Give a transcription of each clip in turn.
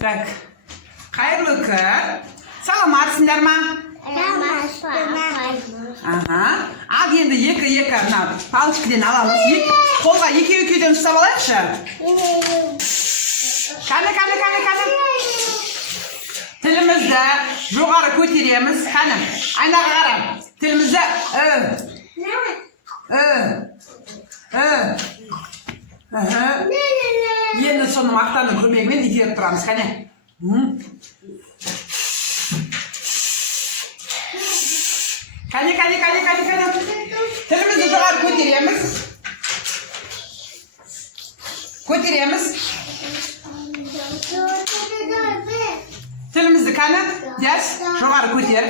Так. Қайырлы күн. Саламатсыңдар ма? Ага. Ал енді екі мына палочкадан аламыз. Қолға екеуден ұстап алайықшы. Қане. Тілімізді жоғары көтереміз. Қане, айнаға қара. Тілімізді Енді соны мақтаның көмегімен итеріп тұрамыз. Қане. Қане. Тілімізді жоғары көтереміз. Тілімізді қане, дәс, жоғары көтер.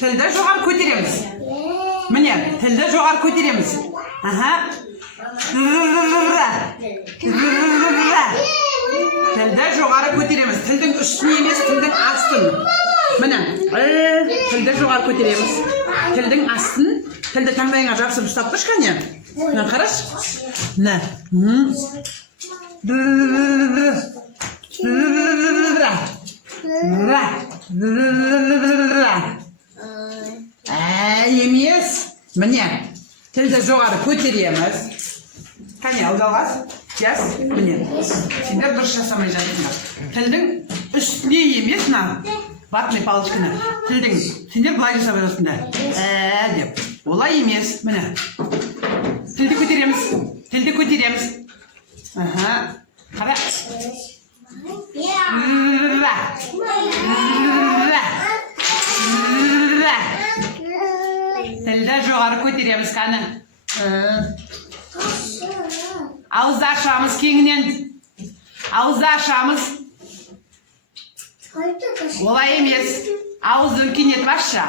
Тілді жоғары көтереміз. Міне, тілді жоғары көтереміз. Тілді жоғары көтереміз. Тілдің үстіне емес, тілдің астын. Міне, тілді жоғары көтереміз. Тілдің астын, тілді таңдайыңа жабысып ұстап тұршы қане. Мына қараш. Міне. Емес. Міне, тілді жоғары көтереміз. Қане, алдалғас. Yes, міне. Сендер дұрыс жасамай жатырсыңдар. Тілдің үстіне емес, ватный палочканы. Тілдің, сендер былай жасап жатырсыңдар. Деп. Олай емес, міне. Тілді көтереміз. Қара. Тілді жоғары көтереміз, қане. Ауызды ашамыз кеңінен. Ауызды ашамыз. Олай емес. Ауызды үлкенетіп ашша.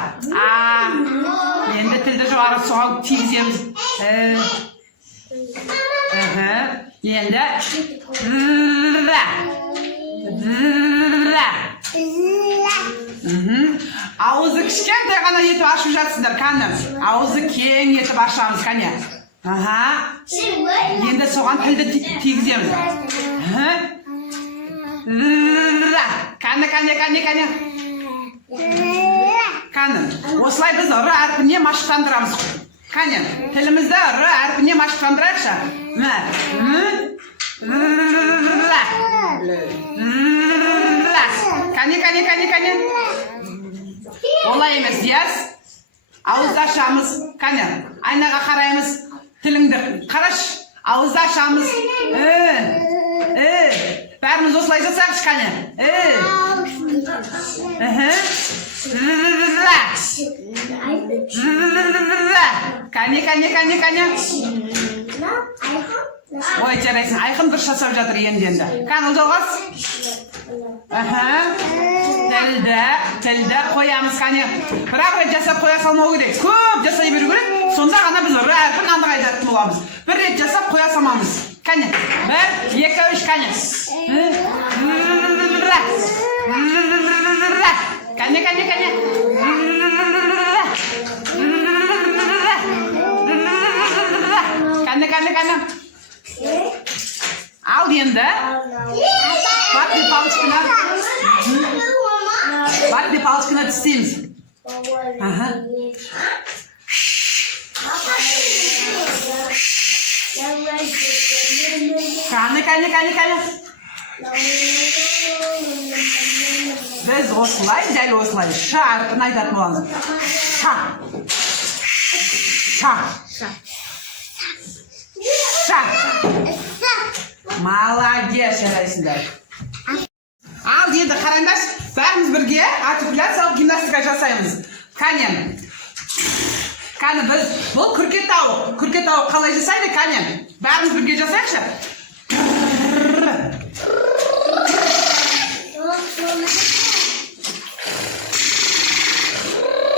Енді тілді жоғары соған тигіземіз. Енді. Ауызды кішкентай ғана етіп ашып жатсыңдар, қане. Ауызды кең етіп ашамыз, қане. Енді соған тілді тигіземіз. Қане. Осылай біз ұры әрпіне машықтандырамыз. Қане, тілімізді ұры әрпіне машықтандырайықшы. Қане. Олай емес, дияс. Ауызды ашамыз. Қане, айнаға қараймыз. Тіліңді қараш, ауызды ашамыз. Бәріміз осылай жасағыш, қане. Қане. Ой, жарайсың, айқын дұрыс жасап жатыр енді. Қане, ұлдалғас. Тілді қоямыз, қане. Бірақ рет жасап қоя салмау керек. Көп жасай беру керек. Сонда ғана біз ұры әрпін андық айтатын боламыз. Bir рет жасап қоя салмамыз. Қане. 1, 2, 3, қане. Қане. Ал енді. Ватный палочканы тістейміз. Қане. Біз осылай, дәл осылай. Шарпын айтатын боламыз. Ша. Молодец, жарайсыңдар. Ал енді қараңдар, бәріміз бірге артикуляциялық гимнастика жасаймыз. Қане, біз бұл күрке тауық қалай жасайды, қане? Бәріміз бірге жасайықшы.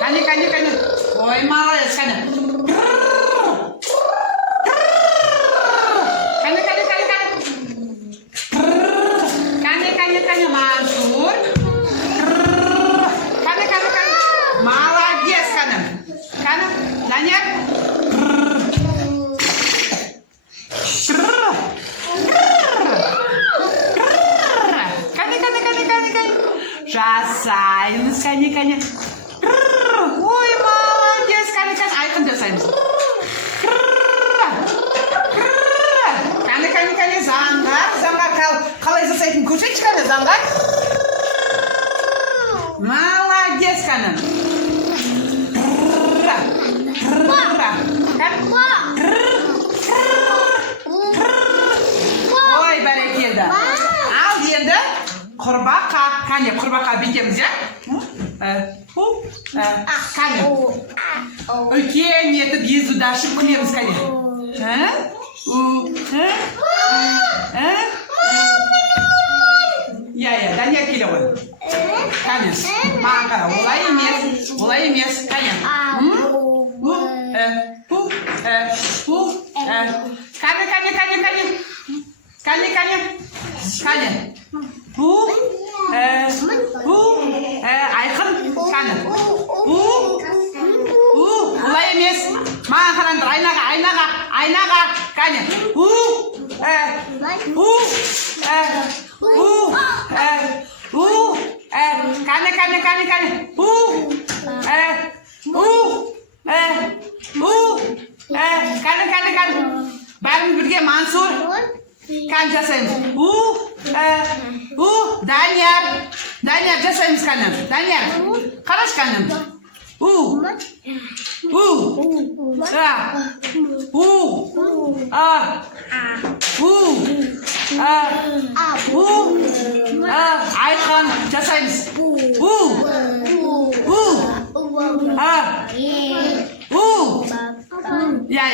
Қане. Ой, молодец, қане. Қане. Kani Mansur. Kani. Молодец, Kani. Kani, Daniel. Kani. Жасаймыз, Kani. Ой, молодец, Kani. Айқын жасаймыз. Kani, заңғар қалай жасайтын көрсетші, Kani, заңғар. Молодец, Kani. Ой, бәрекелді. Ал енді құрбақа. Kani, құрбақа бетеміз, ja? Kani. Үлкен етіп езуді ашып күлеміз, Kani. Я, Daniel келе ғой. Kani, маған қара, олай емес, Kani. Kani. Айқын, Kani. Олай емес. Маған қараңдар, айнаға, Kani. Kani. Бәріміз бірге Мансур. Kani жасаймыз. Daniel жасаймыз, Kani. Daniel. Қараш, Kani. Айқын жасаймыз. Я.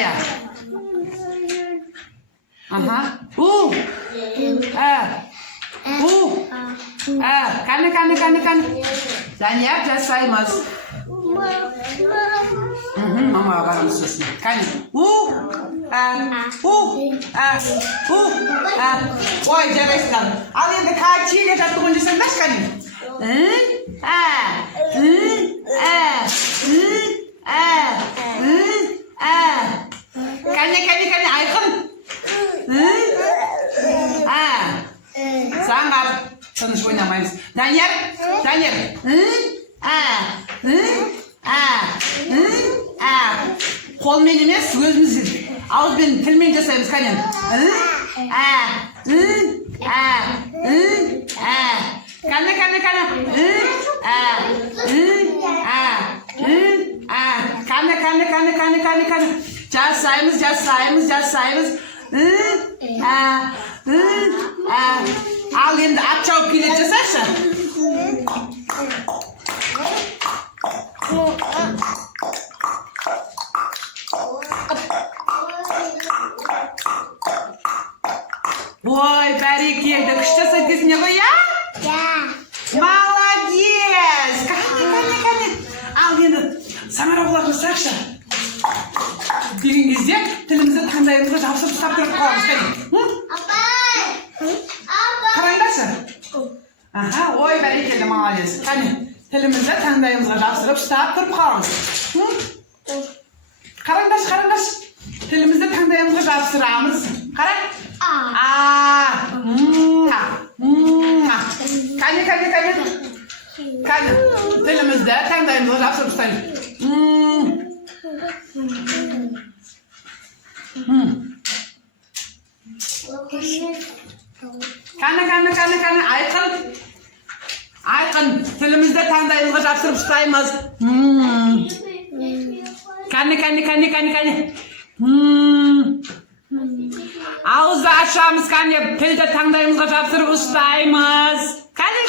Kani. Daniel жасаймыз. Мама барамыз сосын. Kani. Ой, жарайсыздар. Ал енді чиеле жаттығуын жасаңдаршы, Kani. Kani, айқын. Заңғар. Тыныш ойнамаймыз. Daniel. Қолмен емес, өзіміз ауызбен, тілмен жасаймыз, Kani. Kani. Жасаймыз. Ал енді ат жауып келеді жасашы. Ой, бәрекелді, күш жасайды кезіне ғой, я? Молодец! Kani. Ал енді самара болатын сақшы. Деген кезде тілімізді таңдайымызға жабысып ұстап тұрып қаламыз, Kani. Қараңдаршы. Ой, бәрекелді, молодец. Kani, тілімізді таңдайымызға жабысып ұстап тұрып қаламыз. Қараңдаршы. Тілімізді таңдайымызға жабыстырамыз. Қарай. Kani. Тілімізді таңдайымызға жабысып ұстаймыз. Kani. Айқын. Тілімізді таңдайымызға жабыстырып ұстаймыз. Kani. Ауызды ашамыз, Kani. Тілді таңдайымызға жабыстырып ұстаймыз. Kani.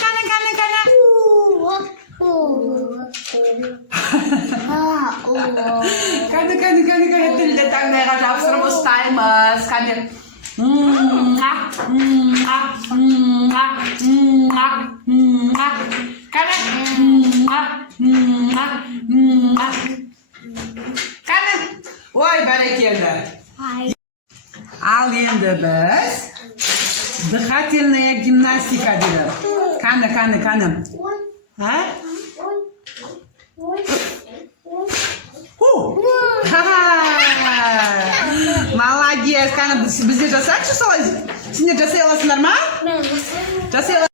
Тілді таңдайға жабыстырып ұстаймыз, Kani. Ой, бәрекелді. Ал енді біз дыхательное gimnastika dedi. Kanı. Ha? Молодец, kanı bizde жасаңызшы солай. Сендер жасай аласыңдар ма? Жасай аласыңдар.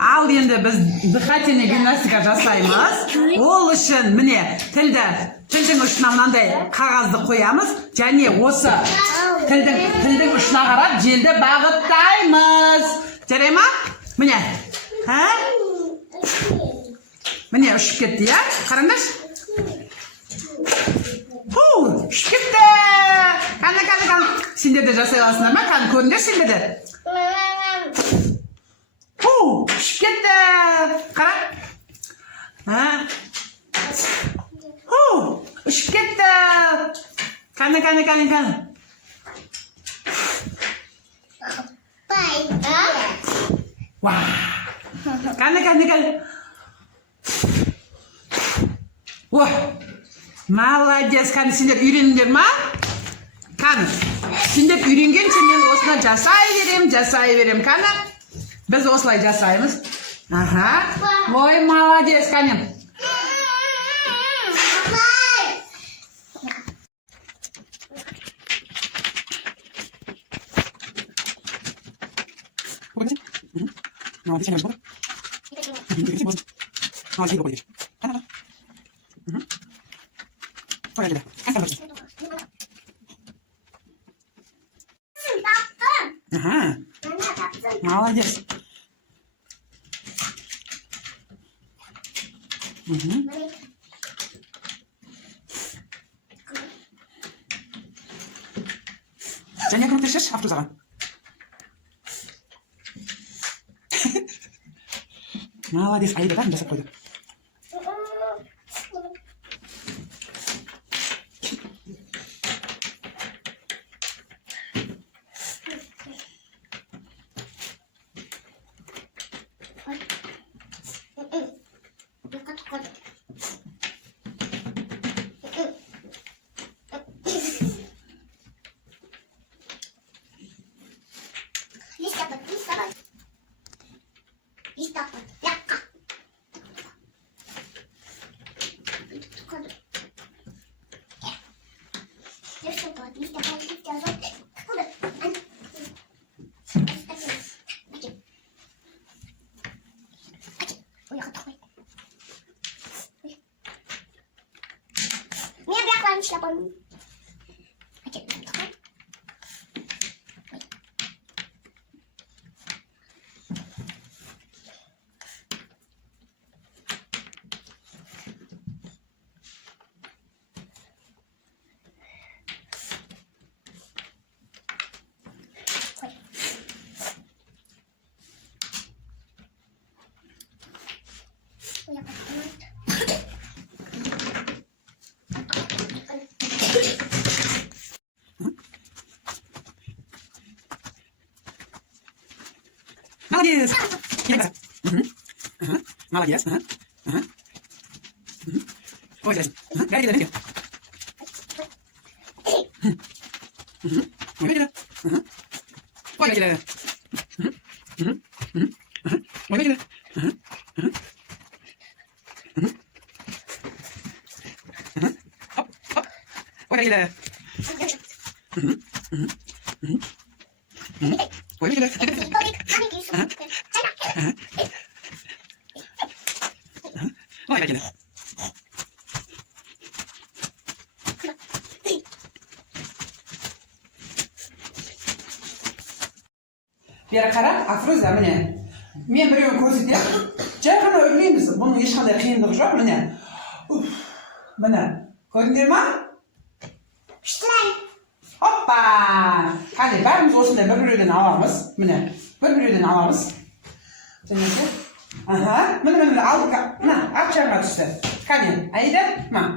Ал енді біз дыхательный гимнастика жасаймыз. Ол үшін міне тілдің ұшына мынандай қағазды қоямыз. Және осы тілдің ұшына қарап желді бағыттаймыз. Жарай ма? Міне. Міне ұшып кетті, я? Қараңдаршы. Ұшып кетті. Қаны. Сендер де жасай аласыңдар ма? Қаны көріңдер сендер де. Ұшып кетті. Қара. Ұшып кетті. Қаны. Қаны. Молодец, қаны сендер үйрендіңдер ма? Қаны. Сендер үйренгенше мен осына жасай берем. Қаны. Biz осылай жасаймыз. Ой, молодец, қане. Молодец. Және көмектесші автобусға. Молодец, айда бәрін жасап қойды. Şlapan. Молодец! Молодец! Ой, здрасте. Дай. Ой, дай. Ой, дай. Ой, дай. Хоп. Ой, дай. Ой, дай. Ой, дай. Beri qara, Afroza mine. Men birovni ko'rsatayapman. Jay qana o'rlaymiz. Buning hech qanday qiyinligi yo'q, mine. Mana, ko'rdingizmi? Hoppa! Qani, barimiz o'shunday bir-biridan olamiz. Mana, bir-biridan olamiz. Tushundingizmi? Mana, aldık. Mana, aqchama tushdi. Qani, ayda, mana.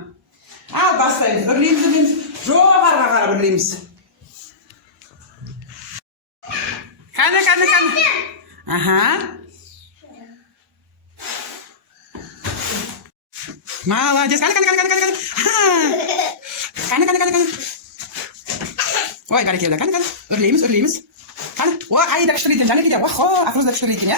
Al bastaymiz, o'rlaymiz. Jo'g'arga qarab o'rlaymiz. Qani. Молодец. Qani. Qani. Voy, barakallah. Qani. O'rlaymiz. Ай, да кішірейден, және кейде. Афруз да кішірейден, я?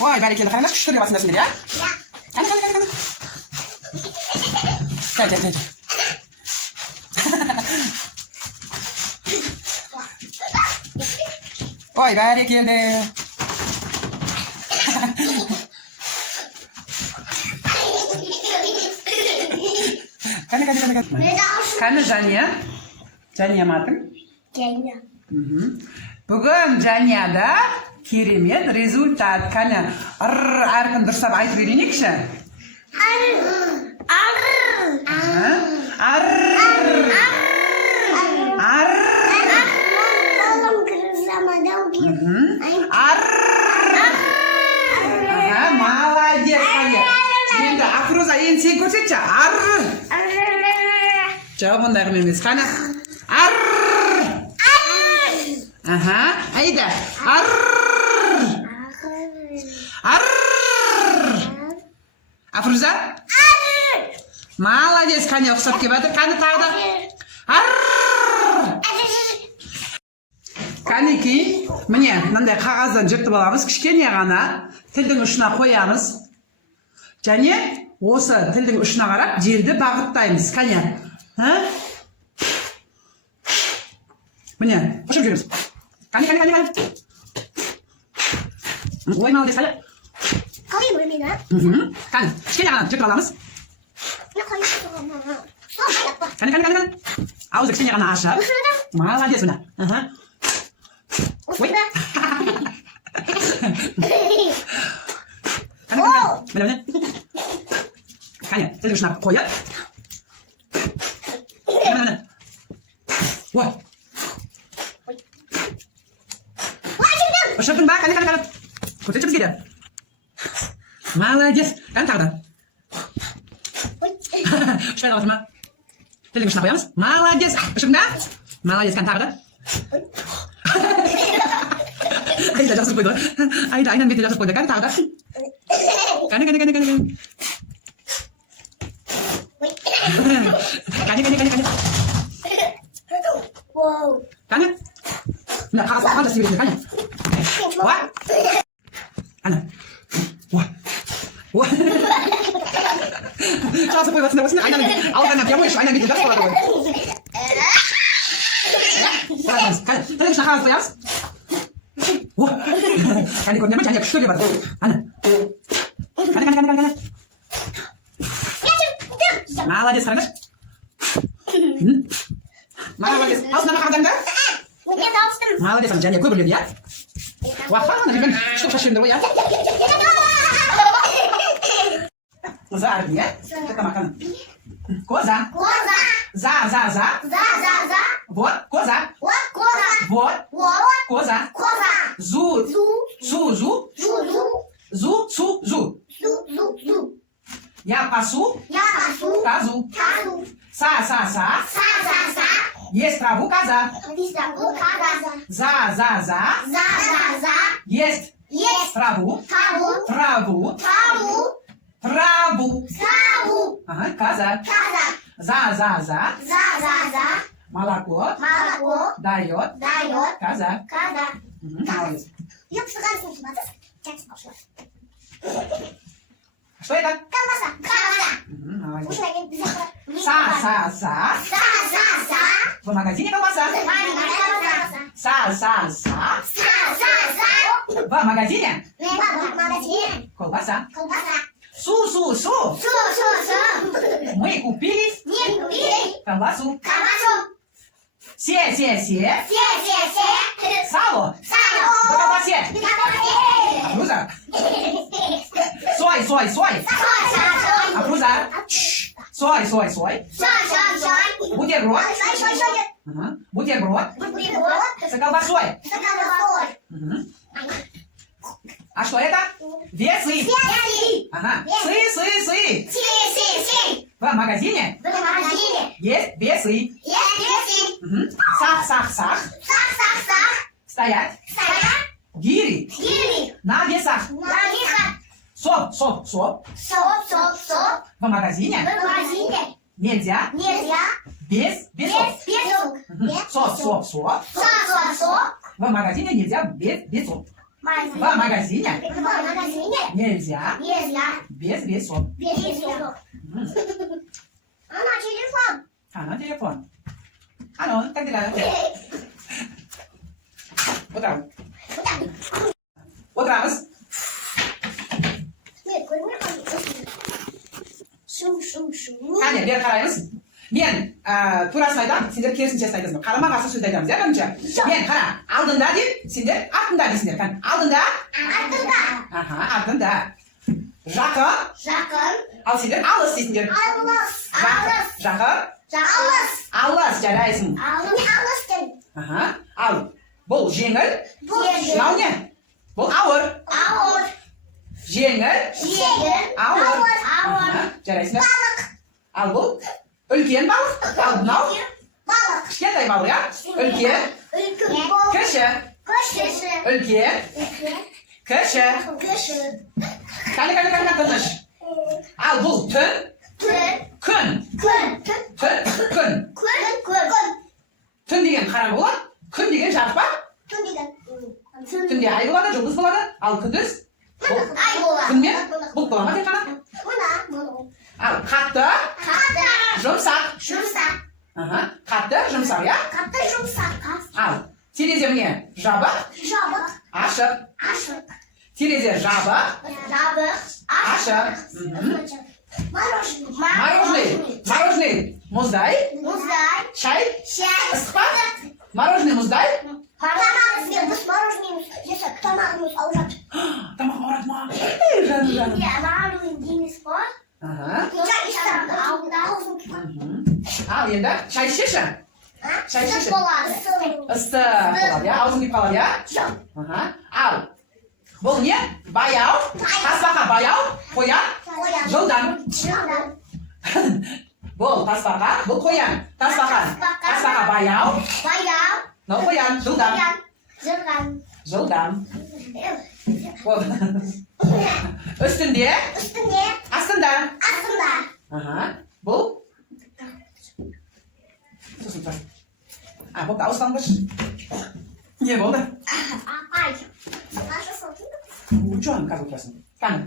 Ой, бәрекелді, қараңдаршы күштерге басындасыңдар, я? Қане. Кәй. Ой, бәрекелді. Қане. Қане, Жәния матың? Жәния. Бүгін Жәнияда керемет результат. Қане, әркім дұрыстап айтып үйренейікші. Молодец, Қане. Енді Афруза, енді сен көрсетші. Жауап ондағым емес. Қане. Айда. Афруза? Молодец, Қане ұқсап кеп жатыр. Қане тағы да. Қанекей, міне, мынандай қағаздан жыртып аламыз, кішкене ғана тілдің ұшына қоямыз. Және осы тілдің ұшына қарап желді бағыттаймыз. Қане. Міне, ұшып жүреміз. Қане. Ой, молодец, Қане. Қалай мені? Қане, кішкене ғана жыртып аламыз. Қане. Аузы кішкене ғана ашып. Молодец, міне. Ой. Қане. Қане, тілдің ұшына қойып. Қане. Ой. Ұшырдың ба? Қане. Көрсетші бізге де. Молодец. Қане тағы да. Ұшпай қаласың ба? Тілдің ұшына қоямыз. Молодец. Ұшырдың ба? Молодец. Қане тағы да. Айда жақсы қойды ғой. Айдан бетте жақсы қойды. Қане тағы да. Қане. Қане. Мына қағазға қанша істей бересіңдер, қане. Қане. Жақсы қойып жатсыңдар осыны. Айдан бетте қойшы. Айдан бетте жақсы болады ғой. Қане. Тілдің ұшына қағаз қоямыз. Қане көрдіңдер ме? Және күшті келіп жатыр. Қане. Молодец, қараңдар. Молодец. Аузына қағазыңды. Молодец, және көп біледі, я? Қане, жүрген күшті шашырыңдар ғой, я? За, я? Қане. Коза. За. Вот, коза. Вот, коза. Зу. Я пасу. Казу. Са. Есть траву коза. За. Есть траву. Ага, коза. За. Молоко. Дает. Коза. Молодец. Что это? Колбаса. Молодец. Са. В магазине колбаса. Са. В магазине колбаса. Су. Мы купили колбасу. Се. Сало. В колбасе. Афруза. Сой. Афруза. Сой. Бутерброд. Бутерброд. С колбасой. А что это? Весы. Ага. Сы. В магазине есть весы. Сах. Стоять. Навесах. Навесах. Соп. Соп. В магазине В магазине. нельзя Нельзя. без соп. Соп. Соп. В магазине нельзя без соп. В магазине В магазине. нельзя Нельзя. без соп. Без соп. Она телефон. Ано телефон. Ано, как дела? Oturalım. Oturalımız. Нет, көрмей шу. Қане, бері қараймыз. Мен турасын айтамын, сендер керісінше айтасыңдар. Қарама қарсы сөз айтамыз, иә бірінші? Мен қара, алдында деп, сендер артында дейсіңдер. Алдында? Артында. Аха, артында. Жақын. Жақын. Ал сендер алыс дейсіңдер. Алыс. Жақын. Алыс. Алыс жарайсың. Алыс ден. Аха. Ал бұл жеңіл. Жеңіл. Мынау не? Бұл ауыр. Ауыр. Жеңіл. Ауыр. Аха, жарайсыңдар. Балық. Ал бұл үлкен балық. Ал мынау Балық. кішкентай балық, иә? Үлкен. Кіші. Үлкен. Кіші. Кәне, тыныш. Ал бұл түн. Күн. Күн. Түн деген қараңғы болады. Күн деген жарық па? Түнде ай болады, жұлдыз болады. Ал күндіз күнмен бұлт бола ма тек қана? Ал қатты, жұмсақ. Аха, қатты, жұмсақ, иә? Ал терезе міне жабық, ашық. Терезе жабық, ашық. Мороженое мұздай. Шай ыстық па? Мороженое мұздай. Тамақ ауырады ма? Жаным. Аха. Ал енді шай ішеші. Ыстық болады, иә? Аузың күйіп қалады, иә? Аха. Ал бұл не? Баяу. Тасбақа баяу. Қоян. Жылдам. Бұл тасбақа, бұл қоян. Тасбақа баяу. Мынау қоян. Жылдам. Үстінде. Астында. Аха. Бұл? Сосын тұр. Бұл дауыстандыршы. Не болды? Uçuyorum kaz oturasın. Tamam.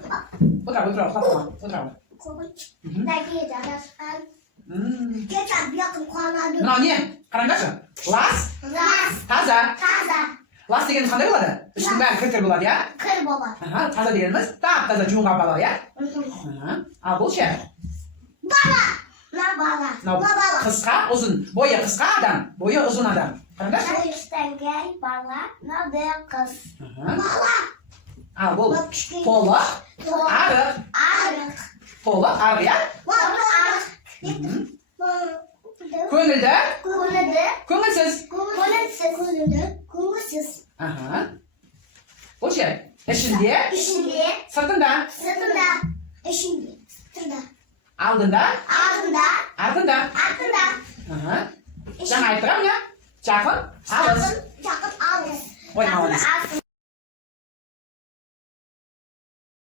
Otur, kalkma. Mынау не? Қараңдаршы. Лас. Таза. Лас деген қандай болады? Үстің бәрі кір болады, иә? Аха, таза дегеніміз таза жуынған бала, иә? Ал бұл ше? Мынау қысқа, ұзын. Бойы қысқа адам, бойы ұзын адам. Қараңдаршы. Ал бұл толы, арық. Толы, арық, иә? Көңілді, көңілсіз. Аха. Бұл ше? Ішінде, сыртында, алдында, артында. Аха. Жаңа айтып тұрам, иә? Жақын, алыс. Ой, молодец.